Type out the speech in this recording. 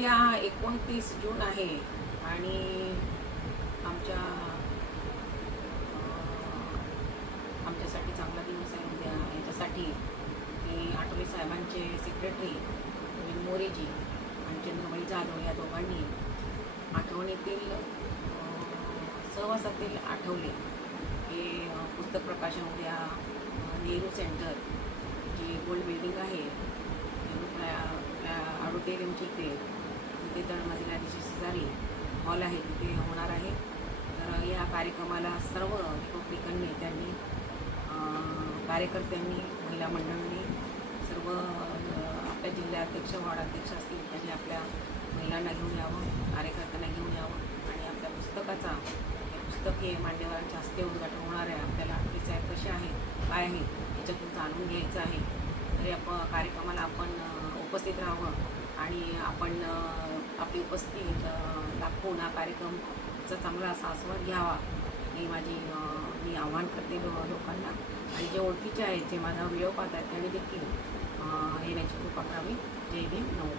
उद्या एकोणतीस जून आहे आणि आमच्या आमच्यासाठी चांगला दिवस आहे उद्या. याच्यासाठी की आठवले साहेबांचे सेक्रेटरी नवीन मोरेजी आणि चंद्रमणी जाधव या दोघांनी आठवणीतील सहवासातील आठवले. हे पुस्तक प्रकाशन उद्या Nehru centre G gold building आहे आपल्या आपल्या ते ते तळमधील तर शेजारी हॉल आहे तिथे होणार आहे. तर या कार्यक्रमाला सर्व रिपब्लिकन नेत्यांनी कार्यकर्त्यांनी महिला मंडळांनी सर्व अं, आपल्या जिल्हाध्यक्ष वार्डाध्यक्ष असतील त्यांनी आपल्या महिलांना घेऊन यावं कार्यकर्त्यांना घेऊन यावं आणि आपल्या पुस्तकाचा हे पुस्तक हे मान्यवरांच्या हस्ते उद्घाटन होणार आहे. आपल्याला विचार साहेब कसे आहेत काय आहे याच्यातून जाणून घ्यायचं आहे. तरी आप कार्यक्रमाला आपण उपस्थित राहावं आणि आपण आपली उपस्थित दाखवून हा कार्यक्रमचा चांगला असा आस्वाद घ्यावा ही माझी मी आव्हान करते लोकांना. आणि जे ओळखीचे आहेत जे माझा व्हिडिओ पाहतात त्यांनी देखील येण्याची कृपा करावी. जय भीम. नमो